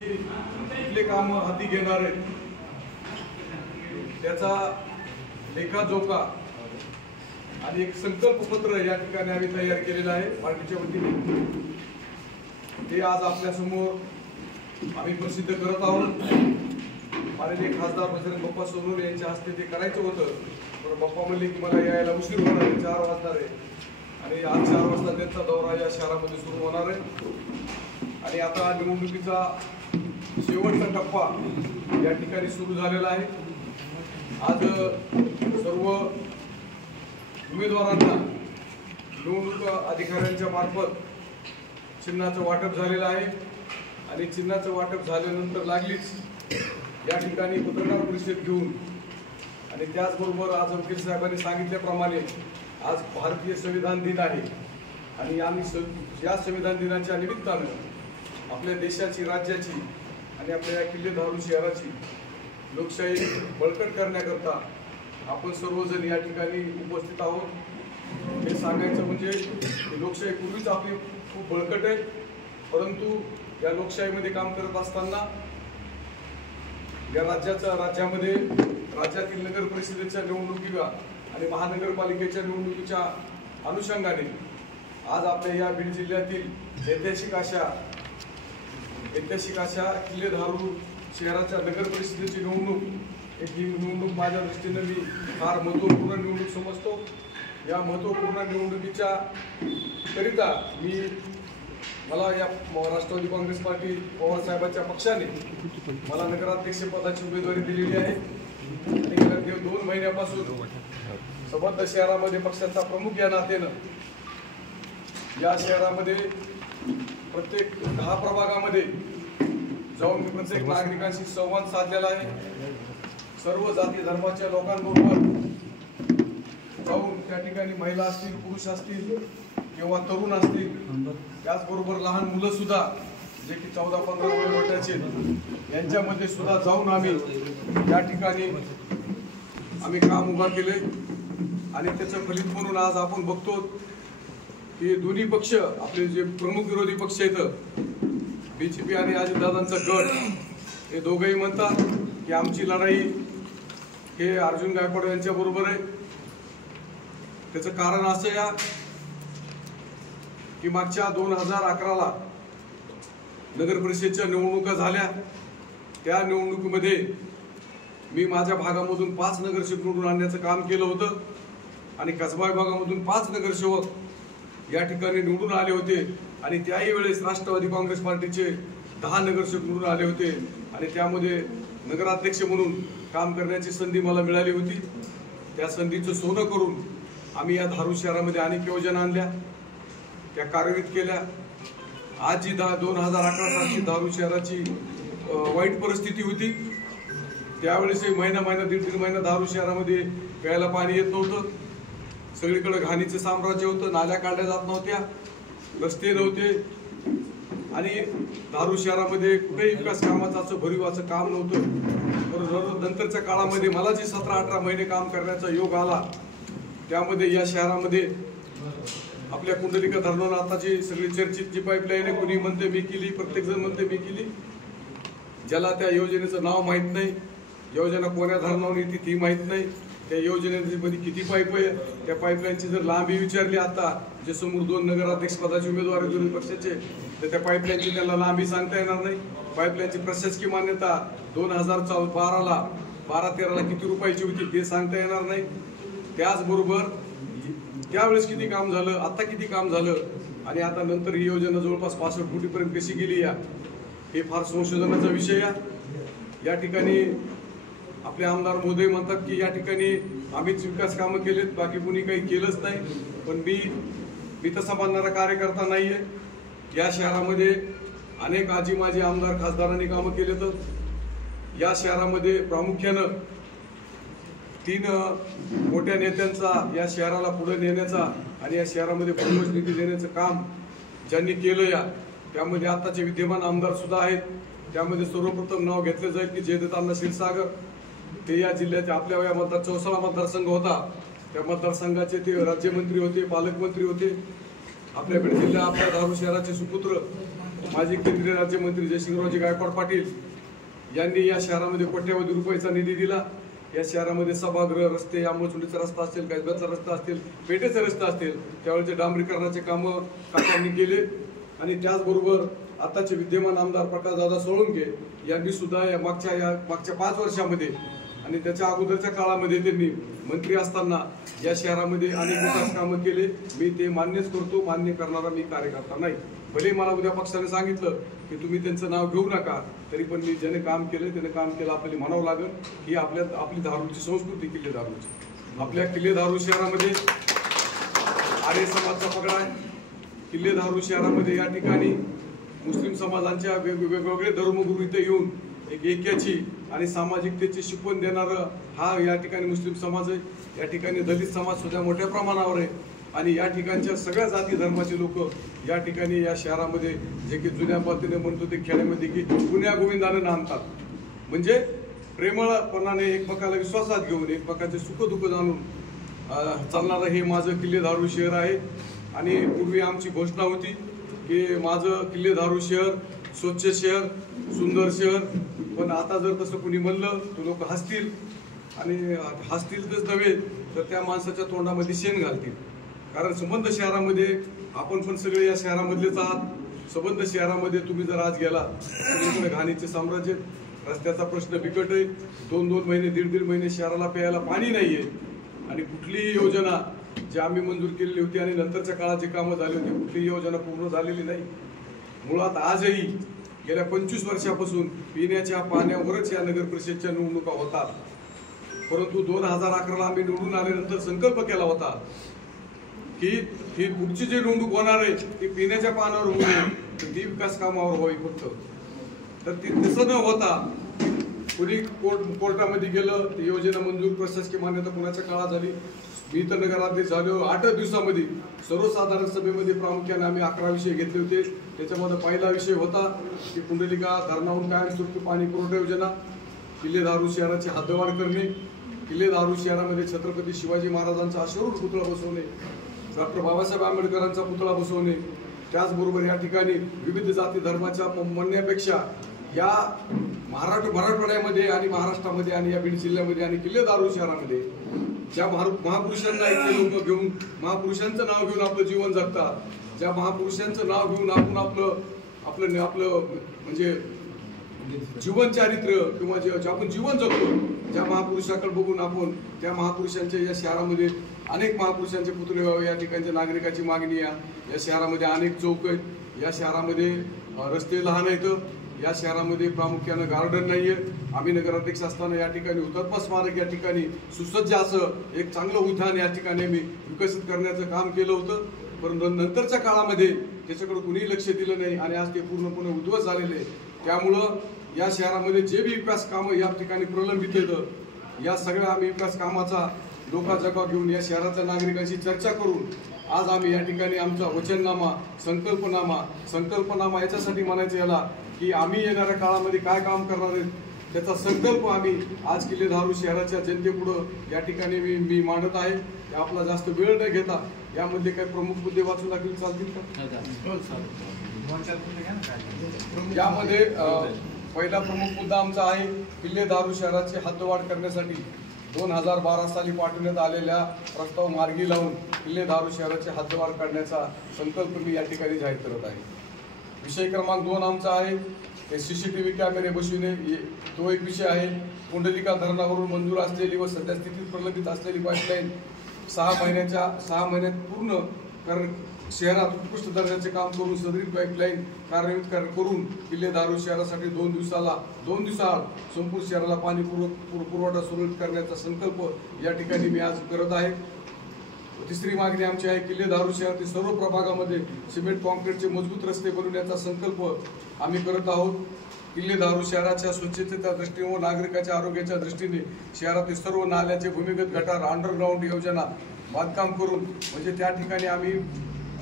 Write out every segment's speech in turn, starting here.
कुठले काम हाती घेणार आहेत त्याचा लेखाजोखा आणि एक संकल्पपत्र या ठिकाणी आम्ही तयार केलेलं आहे पार्टीच्या वतीने। ते आज आपल्या समोर आम्ही प्रसिद्ध करत आहोत। माननीय खासदार बजरंग बाप्पा सोनवणे यांच्या हस्ते ते करायचं होतं, पण बाप्पा म्हणले की मला यायला उशीर होणार आहे, 4 वाजणार आहे आणि आज 4 वाजता त्यांचा दौरा या शहरामध्ये सुरू होणार आहे। आणि आता निवडणुकीचा शेवटचा टप्पा या ठिकाणी सुरू झालेला आहे। आज सर्व उमेदवारांना निवडणूक अधिकाऱ्यांच्या मार्फत चिन्हाचं वाटप झालेलं आहे आणि चिन्हाचं वाटप झाल्यानंतर लागलीच या ठिकाणी पत्रकार परिषद घेऊन आणि त्याचबरोबर आज वकील साहेबांनी सांगितल्याप्रमाणे आज भारतीय संविधान दिन आहे आणि आम्ही या संविधान दिनाच्या निमित्तानं आपल्या देशाची, राज्याची आणि आपल्या या किल्ले धारू शहराची लोकशाही बळकट करण्याकरता आपण सर्वजण या ठिकाणी उपस्थित आहोत। हे सांगायचं म्हणजे लोकशाही पूर्वीच आपली खूप बळकट आहे, परंतु या लोकशाहीमध्ये काम करत असताना या राज्यामध्ये राज्यातील नगर परिषदेच्या निवडणुकीला आणि महानगरपालिकेच्या निवडणुकीच्या अनुषंगाने आज आपल्या या बीड जिल्ह्यातील ऐतिहासिक अशा किल्ले धारू शहराच्या नगर परिषदेची निवडणूक ही निवडणूक माझ्या दृष्टीने मी फार महत्त्वपूर्ण निवडणूक समजतो। या महत्त्वपूर्ण निवडणुकीच्या करिता मला या राष्ट्रवादी काँग्रेस पार्टी पवार साहेबांच्या पक्षाने मला नगराध्यक्ष पदाची उमेदवारी दिलेली आहे आणि गेल्या 2 महिन्यापासून सबंध शहरामध्ये पक्षाचा प्रमुख या नात्यानं या शहरामध्ये प्रत्येक 10 प्रभागामध्ये जाऊन मी प्रत्येक नागरिकांशी संवाद साधलेला आहे। सर्व जाती धर्माच्या लोकांबरोबर जाऊन त्या ठिकाणी महिला असतील, पुरुष असतील किंवा तरुण असतील, त्याचबरोबर लहान मुलं सुद्धा जे की 14-15 वर्षाचे यांच्यामध्ये सुद्धा जाऊन आम्ही या ठिकाणी काम उभा केले आणि त्याचं फलित म्हणून आज आपण बघतो की दोन्ही पक्ष आपले जे प्रमुख विरोधी पक्ष आहेत बीजेपी आणि अजितदादांचा गट हे दोघेही म्हणतात की आमची लढाई हे अर्जुन गायकवाड यांच्या बरोबर आहे। त्याचं कारण असं या की मागच्या 2011ला नगर परिषदेच्या निवडणुका झाल्या। त्या निवडणुकीमध्ये मी माझ्या भागामधून 5 नगरसेवक निवडून आणण्याचं काम केलं होतं आणि कसबा विभागामधून 5 नगरसेवक या ठिकाणी निवडून आले होते आणि त्याही वेळेस राष्ट्रवादी काँग्रेस पार्टीचे 10 नगरसेवक निवडून आले होते आणि त्यामध्ये नगराध्यक्ष म्हणून काम करण्याची संधी मला मिळाली होती। त्या संधीचं सोनं करून आम्ही या धारू शहरामध्ये अनेक योजना आणल्या, त्या कार्यान्वित केल्या। आज जी 2011 सालची धारू शहराची वाईट परिस्थिती होती, त्यावेळेसही महिना दीड महिना धारू शहरामध्ये प्यायला पाणी येत नव्हतं, सगळीकडे घाणीचं साम्राज्य होतं, नाल्या काढल्या जात नव्हत्या, रस्ते नव्हते आणि धारू शहरामध्ये कुठेही विकास कामाचं असं भरीव असं काम नव्हतं। नंतरच्या काळामध्ये मला जे 17-18 महिने काम करण्याचा योग आला, त्यामध्ये या शहरामध्ये आपल्या कुंडलिका धरणानं आताची सगळी चर्चित जी पाईपलाईन आहे, कुणी म्हणते मी केली, प्रत्येक जण म्हणते मी केली, ज्याला त्या योजनेचं नाव माहीत नाही, योजना कोण्या धरणावर येते ती माहीत नाही, त्या योजनेमध्ये किती पाईप आहे, त्या पाईपलाईनची जर लांबी विचारली आता जे समोर 2 नगराध्यक्ष पदाचे उमेदवार विरोधी पक्षाचे, तर त्या पाईपलाईनची त्यांना लांबी सांगता येणार नाही। पाईपलाईनची प्रशासकीय मान्यता 2012ला 12-13ला किती रुपयाची होती ते सांगता येणार नाही। त्याचबरोबर त्यावेळेस किती काम झालं, आता किती काम झालं आणि आता नंतर ही योजना जवळपास 65 कोटीपर्यंत कशी गेली हे फार संशोधनाचा विषय या ठिकाणी आपले आमदार मोदी म्हणतात की या ठिकाणी आम्हीच विकास कामं केलेत, बाकी कुणी काही केलंच नाही, पण मी तसा मानणारा कार्यकर्ता नाहीये। या शहरामध्ये अनेक आजी माजी आमदार खासदारांनी कामं केले, तर या शहरामध्ये प्रामुख्यानं 3 मोठ्या नेत्यांचा या शहराला पुढे नेण्याचा आणि या शहरामध्ये भरघोस निधी देण्याचं काम ज्यांनी केलं त्यामध्ये आताचे विद्यमान आमदार सुद्धा आहेत। त्यामध्ये सर्वप्रथम नाव घेतलं जाईल की जयदत्त क्षीरसागर, ते या जिल्ह्याचे आपल्या या चौसाळा मतदारसंघ होता, त्या मतदारसंघाचे ते राज्यमंत्री होते, पालकमंत्री होते। आपल्या बीड जिल्हा आपल्या धारू शहराचे सुपुत्र माजी केंद्रीय राज्यमंत्री जयसिंगरावजी गायकवाड पाटील यांनी या शहरामध्ये कोट्यवधी रुपयाचा निधी दिला। या शहरामध्ये सभागृह, रस्ते, आंबोचुंडीचा रस्ता असतील, कैसबाचा रस्ता असतील, पेठेचे रस्ते असतील, त्यावेळेचे डांबरीकरणाचे कामं काकांनी केले। आणि त्याचबरोबर आताचे विद्यमान आमदार प्रकाशदादा सोळंके यांनी सुद्धा या मागच्या 5 वर्षामध्ये आणि त्याच्या अगोदरच्या काळामध्ये त्यांनी मंत्री असताना या शहरामध्ये अनेक विकास कामं केले। मी ते मान्यच करतो, मान्य करणारा मी कार्यकर्ता नाही। भले मला उद्या पक्षाने सांगितलं की तुम्ही त्यांचं नाव घेऊ नका, तरी पण मी ज्याने काम केलं त्याने काम केलं आपल्याला म्हणावं लागेल की आपली दारूची संस्कृती किल्ले दारूची आपल्या किल्ले दारू शहरामध्ये आर्य समाजचा पगडा आहे। किल्ले दारू शहरामध्ये या ठिकाणी मुस्लिम समाजांच्या वेगवेगळे धर्मगुरू इथे येऊन एक ऐक्याची आणि सामाजिकतेची शिकवण देणारं हा या ठिकाणी मुस्लिम समाज आहे। या ठिकाणी दलित समाज सुद्धा मोठ्या प्रमाणावर आहे आणि या ठिकाणच्या सगळ्या जाती धर्माचे लोक या ठिकाणी या शहरामध्ये जे की जुन्या पद्धतीने म्हणतो ते खेड्यामध्ये की गुन्ह्या गोविंदाने नांदतात, म्हणजे प्रेमळपणाने एकमेकाला विश्वासात घेऊन एकमेकांचे सुख दुःख जाणून चालणारं हे माझं किल्ले दारू शहर आहे। आणि पूर्वी आमची घोषणा होती की माझं किल्ले दारू शहर स्वच्छ शहर, सुंदर शहर, पण आता जर तसं कुणी म्हणलं तर लोक हसतील आणि हसतीलच नव्हे तर त्या माणसाच्या तोंडामध्ये शेण घालतील। कारण संबंध शहरामध्ये आपण पण सगळे या शहरामधलेच आहात। संबंध शहरामध्ये तुम्ही जर आज गेला सगळीकडे घाणीचे साम्राज्य, रस्त्याचा प्रश्न बिकट आहे। 2-2 महिने 1.5 महिने शहराला प्यायला पाणी नाहीये आणि कुठलीही योजना जी आम्ही मंजूर केलेली होती आणि नंतरच्या काळात जे कामं झाली होती कुठलीही योजना पूर्ण झालेली नाही। मुळात आजही गेल्या 25 वर्षापासून पिण्याच्या पाण्यावरच या नगर परिषदच्या निवडणुका होतात, परंतु 2011ला आम्ही निवडून आल्यानंतर संकल्प केला होता की ही पुढची जी निवडणूक होणार आहे ती पिण्याच्या पाण्यावर होऊ नये, ती विकास कामावर व्हावी फक्त। तर ती तसं न होता कुणी कोर्टामध्ये गेलं, ती योजना मंजूर प्रशासकीय मान्यता कोणाच्या काळात झाली। मी तर नगराध्यक्ष झालो 8 दिवसामध्ये सर्वसाधारण सभेमध्ये प्रामुख्याने आम्ही 11 विषय घेतले होते। त्याच्यामध्ये पहिला विषय होता की कुंडलिका धरणावरून कायमस्वरूपी पाणी पुरवठा योजना, किल्ले दारू शहराची हद्दवाढ करणे, किल्ले दारू शहरामध्ये छत्रपती शिवाजी महाराजांचा अश्वरूढ पुतळा बसवणे, डॉक्टर बाबासाहेब आंबेडकरांचा पुतळा बसवणे, त्याचबरोबर या ठिकाणी विविध जाती धर्माच्या म्हणण्यापेक्षा या मराठवाड्यामध्ये आणि महाराष्ट्रामध्ये आणि या बीड जिल्ह्यामध्ये आणि किल्ले दारू शहरामध्ये ज्या महापुरुषांना इथे लोक घेऊन महापुरुषांचं नाव घेऊन आपलं जीवन जगतात, ज्या महापुरुषांचं नाव घेऊन आपण आपलं म्हणजे जीवन चारित्र्य किंवा जे आपण जीवन जगतो, ज्या महापुरुषाकडे बघून आपण त्या महापुरुषांच्या या शहरामध्ये अनेक महापुरुषांचे पुतळे व्हावे या ठिकाणच्या नागरिकाची मागणी आहे। या शहरामध्ये अनेक चौक आहेत, या शहरामध्ये रस्ते लहान आहेत, या शहरामध्ये प्रामुख्यानं गार्डन नाहीये। आम्ही नगराध्यक्ष असताना या ठिकाणी हुतात्मा स्मारक या ठिकाणी सुसज्ज असं एक चांगलं उद्यान या ठिकाणी आम्ही विकसित करण्याचं काम केलं होतं, परंतु नंतरच्या काळामध्ये त्याच्याकडे कुणीही लक्ष दिलं नाही आणि आज ते पूर्णपणे उद्ध्वस्त झालेले। त्यामुळं या शहरामध्ये जे बी विकास कामं या ठिकाणी प्रलंबित येतं, या सगळ्या आम्ही विकास कामाचा लोकांजगा घेऊन या शहराच्या नागरिकांशी चर्चा करून आज आम्ही या ठिकाणी आमचा वचननामा संकल्पनामा याच्यासाठी म्हणायचं याला की आम्ही येणाऱ्या काळामध्ये काय काम करणार आहेत त्याचा संकल्प आम्ही आज किल्ले दारू शहराच्या जनतेपुढं या ठिकाणी मी मांडत आहे। आपला जास्त वेळ न घेता यामध्ये काही प्रमुख मुद्दे वाचून लागतील चालतील का? यामध्ये पहिला प्रमुख मुद्दा आमचा आहे किल्ले दारू शहराची हद्दवाढ करण्यासाठी 2012 साली पाठवण्यात आलेल्या प्रस्ताव मार्गी लावून किल्ले दारू शहराची हद्दवाढ करण्याचा संकल्प मी या ठिकाणी जाहीर करत आहे। विषय क्रमांक 2 आमचा आहे CCTV कॅमेरे बसविणे, तो एक विषय आहे। कुंडलिका धरणावरून मंजूर असलेली व सध्या स्थितीत प्रलंबित असलेली पाईपलाईन 6 महिन्यात पूर्ण कारण शहरात उत्कृष्ट दर्जाचे काम करून सदरील पाईपलाईन कार्यान्वित करून किल्ले दारू शहरासाठी 2 दिवसाआड संपूर्ण शहराला पाणी पुरवठा सुरळीत करण्याचा संकल्प या ठिकाणी मी आज करत आहे। तिसरी मागणी आमची आहे किल्ले दारू शहरातील सर्व प्रभागामध्ये सिमेंट कॉन्क्रीटचे मजबूत रस्ते बनवण्याचा संकल्प आम्ही करत आहोत। किल्ले दारू शहराच्या स्वच्छतेच्या दृष्टीने व नागरिकांच्या आरोग्याच्या दृष्टीने शहरातील सर्व नाल्याचे भूमिगत गटार अंडरग्राउंड योजना बांधकाम करून म्हणजे त्या ठिकाणी आम्ही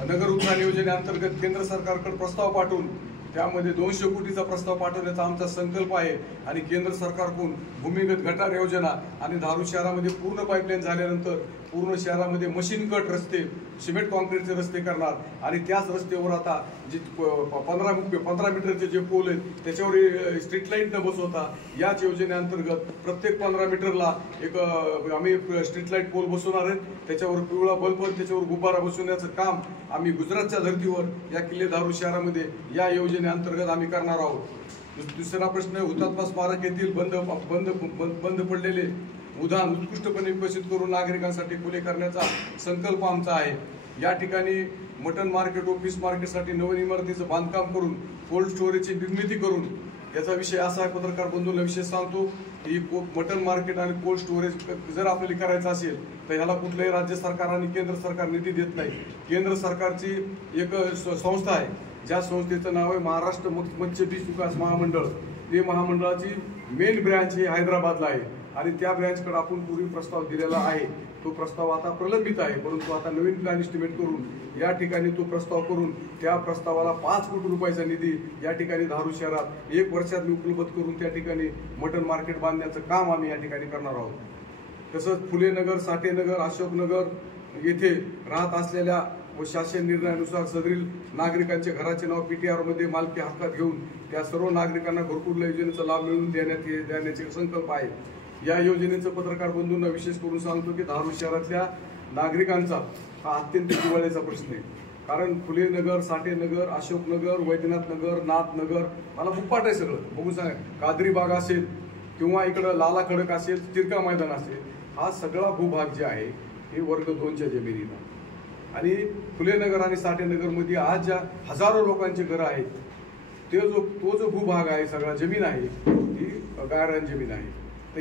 नगर उद्यान योजनेअंतर्गत केंद्र सरकारकडे प्रस्ताव पाठवून त्यामध्ये 200 कोटीचा प्रस्ताव पाठवण्याचा आमचा संकल्प आहे आणि केंद्र सरकारकडून भूमिगत गटार योजना आणि दारू शहरामध्ये पूर्ण पाईपलाईन झाल्यानंतर पूर्ण शहरामध्ये मशीन कट रस्ते, सिमेंट कॉन्क्रीटचे रस्ते करणार आणि त्याच रस्त्यावर आता जे 15 मीटरचे जे पोल आहेत त्याच्यावर स्ट्रीट लाईट न बसवता याच योजनेअंतर्गत प्रत्येक 15 मीटरला एक आम्ही स्ट्रीट लाईट पोल बसवणार आहेत. त्याच्यावर पिवळा बल्ब, त्याच्यावर गुब्बारा बसवण्याचं काम आम्ही गुजरातच्या धर्तीवर या किल्ले धारूर शहरामध्ये या योजनेअंतर्गत आम्ही करणार आहोत. दुसरा प्रश्न, हुतात्मा स्मारक येथील बंद पडलेले उद्यान उत्कृष्टपणे विकसित करून नागरिकांसाठी खुले करण्याचा संकल्प आमचा आहे. या ठिकाणी मटन मार्केट, ऑफिस मार्केटसाठी नवीन इमारतीचं बांधकाम करून कोल्ड स्टोरेजची निर्मिती करून, याचा विषय असा आहे, पत्रकार बंधूंना विषय सांगतो की मटन मार्केट आणि कोल्ड स्टोरेज जर आपल्याला करायचं असेल तर ह्याला कुठलंही राज्य सरकार आणि केंद्र सरकार निधी देत नाही. केंद्र सरकारची एक संस्था आहे, ज्या संस्थेचं नाव आहे महाराष्ट्र मत्स्य बीज विकास महामंडळ. ते महामंडळाची मेन ब्रँच ही हैदराबादला आहे आणि त्या ब्रँचकडे आपण पूर्वी प्रस्ताव दिलेला आहे. तो प्रस्ताव आता प्रलंबित आहे, परंतु आता नवीन प्लॅन एस्टिमेट करून या ठिकाणी तो प्रस्ताव करून त्या प्रस्तावाला 5 कोटी रुपयाचा निधी या ठिकाणी धारूर शहरात 1 वर्षात उपलब्ध करून त्या ठिकाणी मटन मार्केट बांधण्याचं काम आम्ही या ठिकाणी करणार आहोत. तसंच फुलेनगर, साठेनगर, अशोकनगर येथे राहत असलेल्या व शासन निर्णयानुसार सदरील नागरिकांचे घराचे नाव PTR मध्ये मालकी हक्कात घेऊन त्या सर्व नागरिकांना घरकुल योजनेचा लाभ मिळवून देण्याचे संकल्प आहे. या योजनेचं पत्रकार बंधूंना विशेष करून सांगतो की धारूर शहरातल्या नागरिकांचा हा अत्यंत जिव्हाळ्याचा प्रश्न आहे. कारण फुलेनगर, साठेनगर, अशोकनगर, वैद्यनाथनगर, नाथनगर मला बुप्पाट आहे सगळं. बघून सांगा, कादरी बाग असेल किंवा इकडं लाला खडक असेल, तिरका मैदान असेल, हा सगळा भूभाग जे आहे हे वर्ग 2च्या जमिनीला. आणि फुलेनगर आणि साठेनगरमध्ये आज ज्या हजारो लोकांचे घरं आहेत तो जो भूभाग आहे, सगळा जमीन आहे, ही गायरान जमीन आहे. तर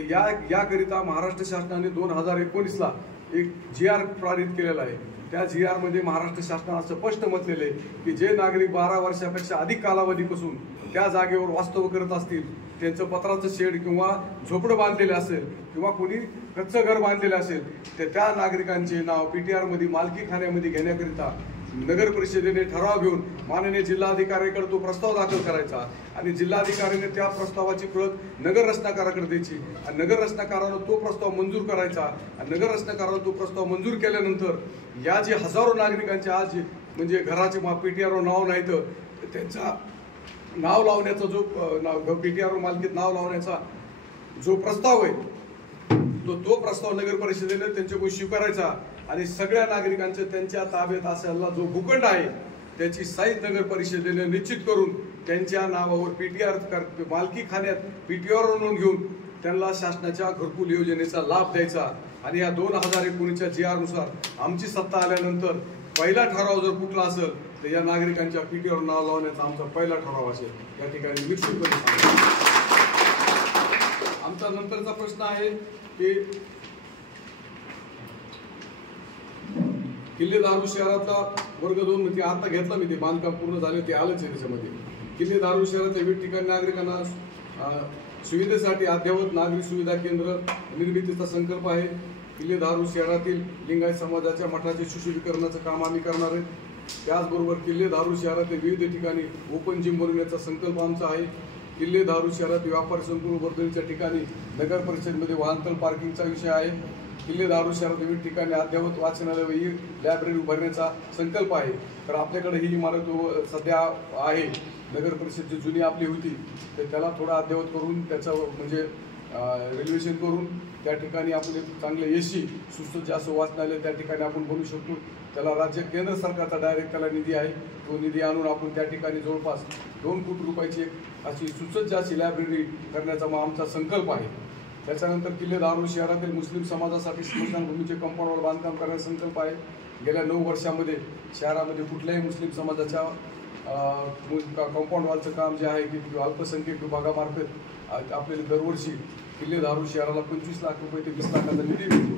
याकरिता महाराष्ट्र शासनाने 2019ला एक GR पारित केलेला आहे. त्या GR मध्ये महाराष्ट्र शासनानं स्पष्ट म्हटलेलं आहे की जे नागरिक 12 वर्षापेक्षा अधिक कालावधीपासून त्या जागेवर वास्तव्य करत असतील, त्यांचं पत्राचं शेड किंवा झोपडं बांधलेलं असेल किंवा कोणी कच्चं घर बांधलेलं असेल, तर त्या नागरिकांचे नाव PTR मध्ये मालकी खान्यामध्ये घेण्याकरिता नगर परिषदेने ठराव घेऊन माननीय जिल्हाधिकाऱ्याकडे तो प्रस्ताव दाखल करायचा आणि जिल्हाधिकाऱ्याने त्या प्रस्तावाची प्रत नगर रचनाकाराकडे द्यायची आणि नगर रचनाकारानं तो प्रस्ताव मंजूर करायचा आणि नगर रचनाकारानं तो प्रस्ताव मंजूर केल्यानंतर या जे हजारो नागरिकांचे आज म्हणजे घराचे PTR नाव नाही तर त्यांचा नाव लावण्याचा जो PTR मालकीत नाव लावण्याचा जो प्रस्ताव आहे तो प्रस्ताव नगर परिषदेने त्यांच्याकडून स्वीकारायचा आणि सगळ्या नागरिकांचे त्यांच्या ताब्यात असलेला जो भूखंड आहे त्याची साईज नगर परिषदेने निश्चित करून त्यांच्या नावावर PTR मालकी खान्यात PTR नोंद घेऊन त्यांना शासनाच्या घरकुल योजनेचा लाभ द्यायचा. आणि या 2019च्या GR नुसार आमची सत्ता आल्यानंतर पहिला ठराव जर कुठला असेल तर या नागरिकांच्या PTR नाव लावण्याचा आमचा पहिला ठराव असेल. या ठिकाणी निश्चितपणे आमचा नंतरचा प्रश्न आहे की किल्ले धारूर शहरातला वर्ग 2 मध्ये आता घेतला मी, ते बांधकाम पूर्ण झाले, ते आलंच आहे त्याच्यामध्ये. किल्ले धारूर शहरातल्या विविध ठिकाणी नागरिकांना सुविधेसाठी अद्ययावत नागरिक सुविधा केंद्र निर्मितीचा संकल्प आहे. किल्ले धारूर शहरातील लिंगायत समाजाच्या मठाचे सुशोभीकरणाचं काम आम्ही करणार आहे. त्याचबरोबर किल्ले धारूर शहरातील विविध ठिकाणी ओपन जिम बनवण्याचा संकल्प आमचा आहे. किल्ले धारूर शहरात व्यापार संकुल वर्दळीच्या ठिकाणी नगर परिषदेमध्ये वाहनतळ पार्किंगचा विषय आहे. किल्ले धारूर शहरात विविध ठिकाणी अद्ययावत वाचनालय व लायब्ररी उभारण्याचा संकल्प आहे. तर आपल्याकडे ही इमारत सध्या आहे, नगर परिषद जी जुनी आपली होती तर त्याला थोडं अद्ययावत करून त्याचं म्हणजे रेल्वेशन करून त्या ठिकाणी आपण एक चांगले AC सुसज्ज असं वाचनालय त्या ठिकाणी आपण बनवू शकतो. त्याला राज्य केंद्र सरकारचा डायरेक्ट त्याला निधी आहे. तो निधी आणून आपण त्या ठिकाणी जवळपास 2 कोटी रुपयाची एक अशी सुसज्ज अशी लायब्ररी करण्याचा आमचा संकल्प आहे. त्याच्यानंतर किल्ले धारूर शहरातील मुस्लिम समाजासाठी स्मशानभूमीचे कंपाऊंड बांधकाम करण्याचा संकल्प आहे. गेल्या 9 वर्षामध्ये शहरामध्ये कुठल्याही मुस्लिम समाजाच्या कंपाऊंड वॉलचं काम जे आहे की अल्पसंख्याक विभागामार्फत आपल्याला दरवर्षी किल्ले धारूर शहराला 25 लाख रुपये ते 20 लाखाचा निधी मिळतो.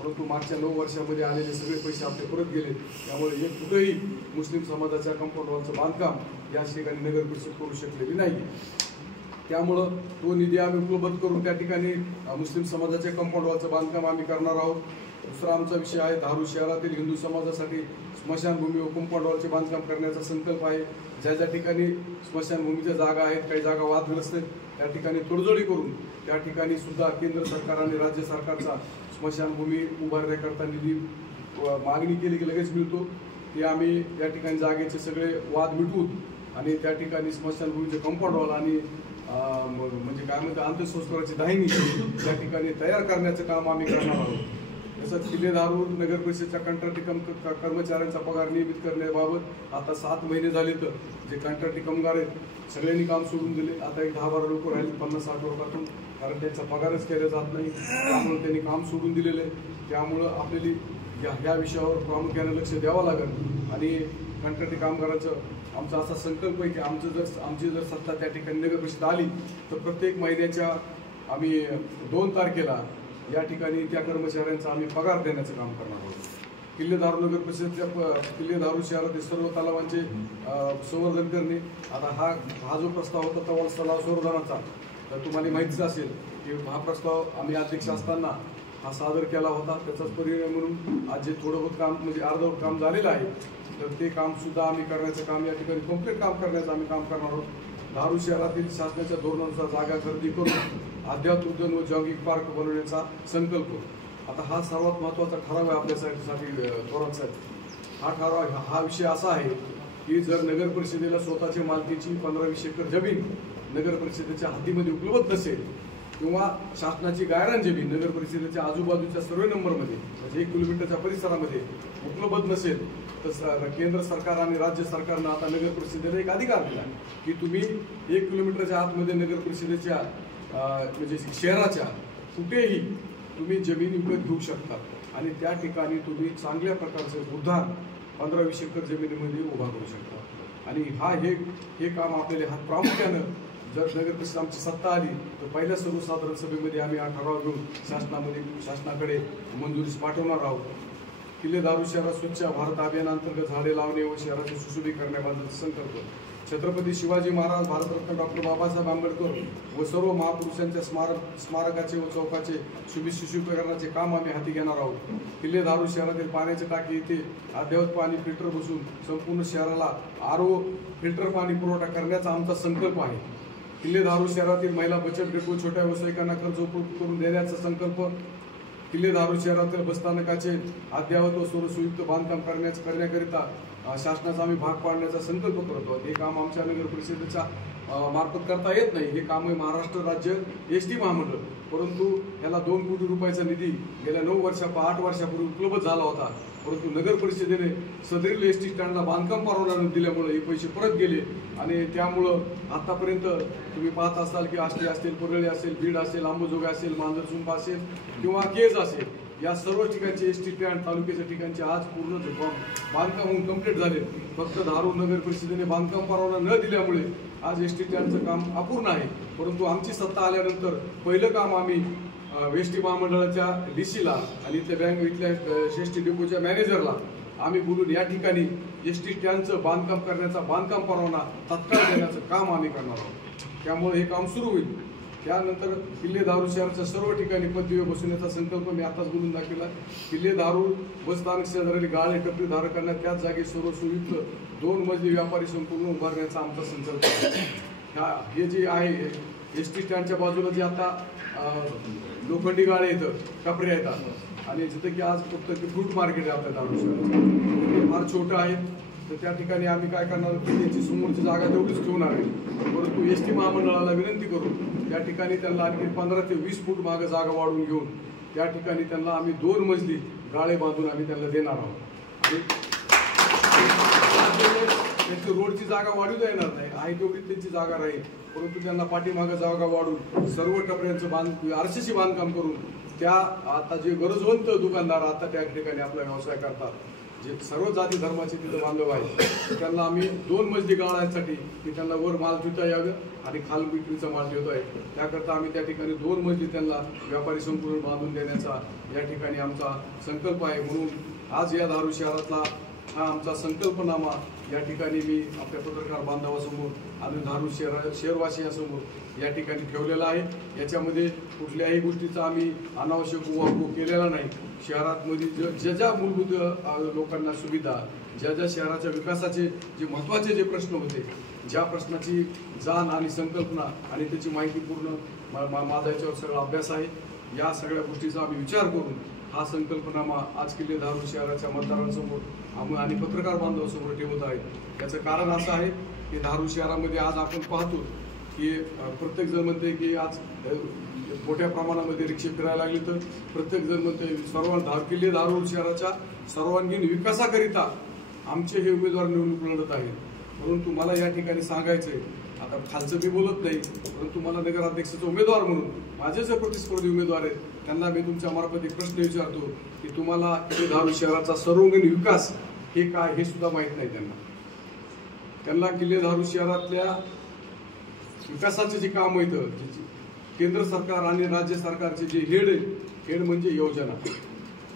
परंतु मागच्या 9 वर्षामध्ये आलेले सगळे पैसे आपले परत गेले. त्यामुळे एक कुठेही मुस्लिम समाजाच्या कंपाऊंड वॉलचं बांधकाम या ठिकाणी नगर परिषद करू शकलेली नाही. त्यामुळं तो निधी आम्ही उपलब्ध करून त्या ठिकाणी मुस्लिम समाजाच्या कंपाऊंड वॉलचं बांधकाम आम्ही करणार आहोत. दुसरा आमचा विषय आहे धारूर शहरातील हिंदू समाजासाठी स्मशानभूमी व कंपाऊंड वॉलचे बांधकाम करण्याचा संकल्प आहे. ज्या ज्या ठिकाणी स्मशानभूमीच्या जागा आहेत, काही जागा वादग्रस्त आहेत, त्या ठिकाणी तोडजोडी करून त्या ठिकाणी सुद्धा केंद्र सरकार आणि राज्य सरकारचा स्मशानभूमी उभारण्याकरता निधी मागणी केली की लगेच मिळतो. ते आम्ही त्या ठिकाणी जागेचे सगळे वाद मिटवून आणि त्या ठिकाणी स्मशानभूमीचे कंपाऊंड वॉल आणि म्हणजे काय म्हणतात अंत्यसंस्काराची दाहिनी त्या ठिकाणी तयार करण्याचं काम आम्ही करणार आहोत. तसंच किल्ले धारूर नगर परिषदेच्या कंत्राटी कर्मचाऱ्यांचा पगार नियमित करण्याबाबत आता 7 महिने झाले तर जे कंत्राटी कामगार आहेत सगळ्यांनी काम सोडून दिले. आता एक 10-12 लोक राहिले 50-60 लोकांतून, कारण त्यांचा पगारच केला जात नाही, त्यामुळे त्यांनी काम सोडून दिलेलं आहे. त्यामुळं आपल्याला ह्या विषयावर प्रामुख्याने लक्ष द्यावं लागेल आणि कंत्राटी कामगारांचं आमचा असा संकल्प आहे की आमची जर सत्ता त्या ठिकाणी नगर परिषद आली तर प्रत्येक महिन्याच्या आम्ही 2 तारखेला या ठिकाणी त्या कर्मचाऱ्यांचा आम्ही पगार देण्याचं काम करणार आहोत. किल्ले धारूर नगर परिषदेच्या किल्ले धारूर शहरातील सर्व तलावांचे संवर्धन करणे. आता हा जो प्रस्ताव होता तलाव संवर्धनाचा, तर तुम्हाला माहितीच असेल की हा प्रस्ताव आम्ही अध्यक्ष असताना हा सादर केला होता. त्याचाच परिणाम म्हणून आज जे थोडं बहुत काम म्हणजे अर्धवट काम झालेलं आहे, तर ते काम सुद्धा आम्ही करण्याचं काम या ठिकाणी कम्प्लीट काम करण्याचं आम्ही काम करणार आहोत. धारूर शहरातील शासनाच्या धोरणानुसार जागा खरेदी करून अद्यावत उद्यान व जॉगिंग पार्क बनवण्याचा संकल्प. आता हा सर्वात महत्त्वाचा ठराव आहे आपल्यासाठी थोरात साहेब. हा ठराव हा विषय असा आहे की जर नगर परिषदेला स्वतःच्या मालकीची 15-20 एकर जमीन नगर परिषदेच्या हद्दीमध्ये उपलब्ध नसेल किंवा शासनाची गायरान जमीन नगर परिषदेच्या आजूबाजूच्या सर्वे नंबरमध्ये म्हणजे 1 किलोमीटरच्या परिसरामध्ये उपलब्ध नसेल तर केंद्र सरकार आणि राज्य सरकारनं आता नगर परिषदेला एक अधिकार दिला की तुम्ही 1 किलोमीटरच्या आतमध्ये नगर परिषदेच्या म्हणजे शहराच्या कुठेही तुम्ही जमीन विकत घेऊ शकता आणि त्या ठिकाणी तुम्ही चांगल्या प्रकारचं उद्यान 15-20 एकर जमिनीमध्ये उभा करू शकता. आणि हे काम आपल्याला प्रामुख्यानं जर नगर परिषद आमची सत्ता आली तर पहिल्या सर्वसाधारण सभेमध्ये आम्ही हा ठराव घेऊन शासनाकडे मंजुरीस पाठवणार आहोत. किल्ले धारूर शहरात स्वच्छ भारत अभियानांतर्गत झाडे लावणे व शहराचे सुशोभीकरणाबाबत संकल्प. छत्रपती शिवाजी महाराज, भारतरत्न डॉक्टर बाबासाहेब आंबेडकर व सर्व महापुरुषांच्या स्मारकाचे व चौकाचे सुशोभीकरणाचे काम आम्ही हाती घेणार आहोत. किल्ले धारूर शहरातील पाण्याचे टाकी येथे अद्ययावत पाणी फिल्टर बसून संपूर्ण शहराला RO फिल्टर पाणी पुरवठा करण्याचा आमचा संकल्प आहे. किल्ले धारूर शहरातील महिला बचत गट व छोट्या व्यावसायिकांना कर्ज उपलब्ध करून देण्याचा संकल्प. किल्ले धारूर शहरातील बसस्थानकाचे अद्ययावत व सुरसुयुक्त बांधकाम करण्याकरिता शासनाचा आम्ही भाग पाडण्याचा संकल्प करतो. हे काम आमच्या नगर परिषदेच्या मार्फत करता येत नाही. हे काम आहे महाराष्ट्र राज्य SD महामंडळ, परंतु याला 2 कोटी रुपयाचा निधी गेल्या 8 वर्षापूर्वी उपलब्ध झाला होता. परंतु नगर परिषदेने सदरील SD स्टँडला बांधकाम परवाना न दिल्यामुळे हे पैसे परत गेले आणि त्यामुळं आतापर्यंत तुम्ही पाहत असाल की आष्टी असेल, परळी असेल, बीड असेल, अंबाजोगाई असेल, मांजरसुंबा असेल किंवा केज असेल, या सर्व ठिकाणचे SD स्टँड तालुक्याच्या ठिकाणचे आज पूर्ण बांधकाम होऊन कंप्लीट झाले. फक्त धारूर नगर परिषदेने बांधकाम परवाना न दिल्यामुळे आज SD स्टँडचं काम अपूर्ण आहे. परंतु आमची सत्ता आल्यानंतर पहिलं काम आम्ही SD महामंडळाच्या DC ला आणि इथल्या SD डेपोच्या मॅनेजरला आम्ही बोलून या ठिकाणी SD स्टँडचं बांधकाम करण्याचा बांधकाम परवाना तत्काळ देण्याचं काम आम्ही करणार आहोत. त्यामुळे हे काम सुरू होईल. त्यानंतर किल्ले धारूर शहराच्या सर्व ठिकाणी पदवी बसवण्याचा संकल्प मी आताच बोलून दाखवला. किल्ले धारूर बस स्थानक शेजारी गाळे टपरी धारकांना त्याच जागी सर्व सुयुक्त 2 मजली व्यापारी संपूर्ण उभारण्याचा आमचा संकल्प आहे. हे जे आहे SD स्टँडच्या बाजूला जे आता लोखंडी गाळे येतं, टपऱ्या येतात आणि जिथे की आज फक्त फ्रूट मार्केट आहे आपल्या धारूर शहराचं, ते फार छोटं आहे. तर त्या ठिकाणी आम्ही काय करणार की त्याची समोरची जागा तेवढीच ठेवणार आहे. परंतु SD महामंडळाला विनंती करून त्या ठिकाणी त्यांना आणखी 15 ते 20 फूट मागे जागा वाढवून घेऊन त्या ठिकाणी त्यांना आम्ही 2 मजली गाळे बांधून आम्ही त्यांना देणार आहोत. आणि त्यांची रोडची जागा वाढवता येणार नाही, आहे तेवढी त्यांची जागा राहील. परंतु त्यांना पाठीमागे जागा वाढून सर्व टपऱ्यांचं RCC बांधकाम करून त्या आता जे गरजवंत दुकानदार आता त्या ठिकाणी आपला व्यवसाय करतात, जे सर्व जाती धर्माचे तिथं बांधव आहेत, त्यांना आम्ही 2 मजली गाळ्यांसाठी की त्यांना वर माल ठेवता यावं आणि खाल विक्रीचा माल ठेवतो आहे. त्याकरता आम्ही त्या ठिकाणी 2 मजली त्यांना व्यापारी संपूर्ण बांधून देण्याचा या ठिकाणी आमचा संकल्प आहे. म्हणून आज या धारूर शहरातला हा आमचा संकल्पनामा या ठिकाणी मी आपल्या पत्रकार बांधवासमोर आणि धारूर शहरवासियांसमोर या ठिकाणी ठेवलेला आहे. याच्यामध्ये कुठल्याही गोष्टीचा आम्ही अनावश्यक उहापोह केलेला नाही. शहरातमध्ये ज्या मूलभूत लोकांना सुविधा ज्या ज्या शहराच्या विकासाचे जे महत्त्वाचे जे प्रश्न होते, ज्या प्रश्नाची जाण आणि संकल्पना आणि त्याची माहिती पूर्ण माझा याच्यावर सगळा अभ्यास आहे. या सगळ्या गोष्टीचा आम्ही विचार करून हा संकल्पनामा आज किल्ले धारूर शहराच्या मतदारांसमोर आणि पत्रकार बांधवांसमोर ठेवत आहे. याचं कारण असं आहे की धारूर शहरामध्ये आज आपण पाहतो की प्रत्येक जण म्हणते की आज मोठ्या प्रमाणामध्ये रिक्षा फिरायला लागली, तर प्रत्येक जण म्हणते किल्ले धारूर शहराच्या सर्वांगीण विकासाकरिता आमचे हे उमेदवार निवडणूक लढत आहेत. परंतु मला या ठिकाणी सांगायचंय, आता खालचं मी बोलत नाही, परंतु मला नगराध्यक्षाचा उमेदवार म्हणून माझे जे प्रतिस्पर्धी उमेदवार आहेत त्यांना मी तुमच्या मार्फत एक प्रश्न विचारतो की तुम्हाला किल्ले धारूर शहराचा सर्वांगीण विकास हे काय हे सुद्धा माहीत नाही. त्यांना किल्ले धारूर शहरातल्या विकासाचे जे काम होतं, केंद्र सरकार आणि राज्य सरकारचे जे हेड म्हणजे योजना,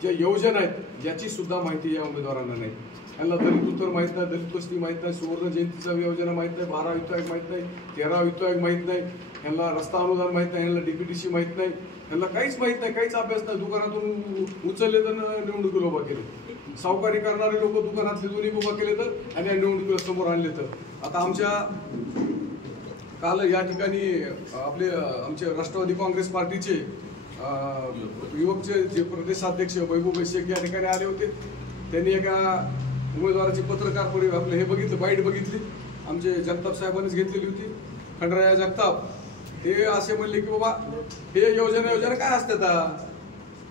ज्या योजना आहेत याची सुद्धा माहिती या उमेदवारांना नाही. यांना दलित उत्तर माहीत नाही, दलित वस्ती माहीत नाही, सुवर्ण जयंतीचा योजना माहीत नाही, 12 वित्त आयोग माहीत नाही, 13 वित्त आयोग माहीत नाही, यांना रस्ता अनुदान माहीत नाही, यांना डीपीटीसी माहीत नाही, यांना काहीच माहीत नाही, काहीच अभ्यास नाही. दुकानातून उचलले तर निवडणुकीला उभा केले, सावकारी करणारे लोक दुकानातले दोन्ही उभा केले तर आणि या निवडणुकीला समोर आणले तर. आता आमच्या काल या ठिकाणी आमचे राष्ट्रवादी काँग्रेस पार्टीचे युवकचे जे प्रदेशाध्यक्ष वैभव शेख या ठिकाणी आले होते. त्यांनी एका उमेदवाराची पत्रकार आपले हे बघितलं, बाईट बघितली, आमचे जगताप साहेबांनीच घेतलेली होती, खंडराया जगताप. ते असे म्हणले की बाबा हे योजना काय असतात,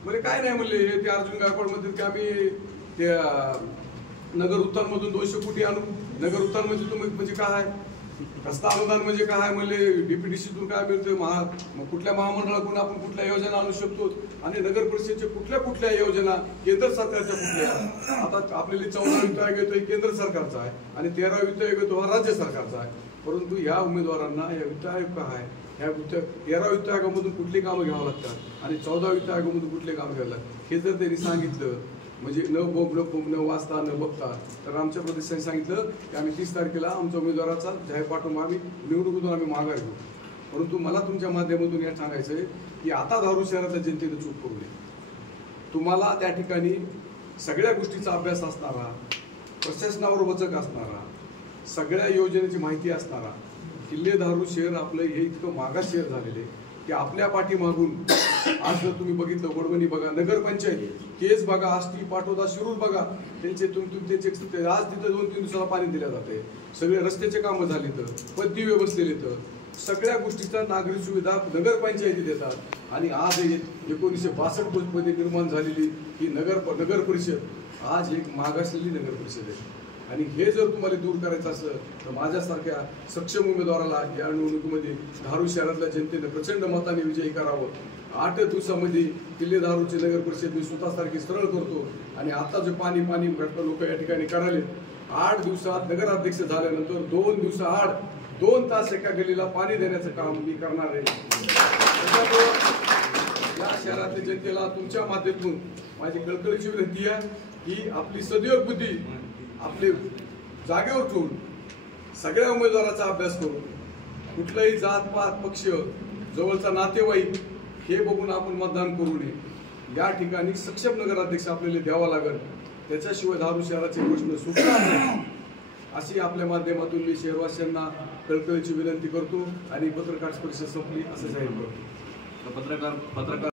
म्हणजे काय नाही म्हणले. हे ते अर्जुन गायकवाड म्हणतात की आम्ही ते नगर उत्थानमधून 200 कोटी आणू. नगर उत्थान म्हणजे तुम्ही म्हणजे काय, रस्ता अनुदान म्हणजे काय म्हणले, डीपीटीसीतून काय मिळतं, कुठल्या महामंडळाकडून आपण कुठल्या योजना आणू शकतो, आणि नगर परिषदेच्या कुठल्या योजना केंद्र सरकारच्या कुठल्या. आता आपल्याला 14 वित्त आयोग येतो केंद्र सरकारचा आहे आणि 13 वित्त आयोग येतो हा राज्य सरकारचा आहे. परंतु या उमेदवारांना या वित्त आयोग काय आहे, या 13 वित्त आयोगामधून कुठली कामं घ्यावं लागतात आणि 14 वित्त आयोगामधून कुठले कामं घ्यावं लागतात हे जर त्यांनी सांगितलं, म्हणजे न वाचता न बघता, तर आमच्या प्रदेशाने सांगितलं की आम्ही 30 तारखेला आमच्या उमेदवाराचा जाहीर पाठवून आम्ही निवडणुकीतून आम्ही माघार घेऊ. परंतु मला तुमच्या माध्यमातून हे सांगायचं आहे की आता धारूर शहराच्या जनतेने चूक करू नये. तुम्हाला त्या ठिकाणी सगळ्या गोष्टीचा अभ्यास असणारा, प्रशासनावर वचक असणारा, सगळ्या योजनेची माहिती असणारा, किल्ले धारूर शहर आपलं हे इतकं मागास शहर झालेले की आपल्या पाठीमागून आज जर तुम्ही बघितलं, गोडवणी बघा, नगरपंचायत केस बघा, आष्टी, पाटोदा, शिरूर बघा, त्यांचे आज तिथं 2-3 दिवसाला पाणी दिलं जाते, सगळे रस्त्याचे कामं झाले, तर पदवी व्यवस्थेले, तर सगळ्या गोष्टीचा नागरिक सुविधा नगरपंचायती देतात. आणि आज 1962 मध्ये निर्माण झालेली ही नगर परिषद आज एक मागासलेली नगर परिषद आहे. आणि हे जर तुम्हाला दूर करायचं असलं तर माझ्यासारख्या सक्षम उमेदवाराला या निवडणुकीमध्ये धारूर शहरातल्या जनतेने प्रचंड मताने विजयी करावं. 8 दिवसामध्ये किल्ले धारूरची नगर परिषद मी स्वतःसारखी सरळ करतो. आणि आता जे पाणी लोक या ठिकाणी करायले, 8 दिवसात नगराध्यक्ष झाल्यानंतर 2 दिवसाआड 2 तास एका गलीला पाणी देण्याचं काम मी करणार आहे. या शहरातल्या जनतेला तुमच्या माध्यमातून माझी कळकळीची विनंती आहे की आपली सदैव बुद्धी आपले जागेवर ठेवून सगळ्या उमेदवाराचा अभ्यास करून, कुठलाही जात पात पक्ष जवळचा नातेवाईक हे बघून आपण मतदान करू नये. या ठिकाणी सक्षम नगराध्यक्ष आपल्याला द्यावा लागेल, त्याच्याशिवाय धारूर शहराचे प्रश्न सुटणार नाही अशी आपल्या माध्यमातून मी शहरवासियांना कळकळीची विनंती करतो आणि पत्रकार परिषद संपली असं जाहीर करतो. पत्रकार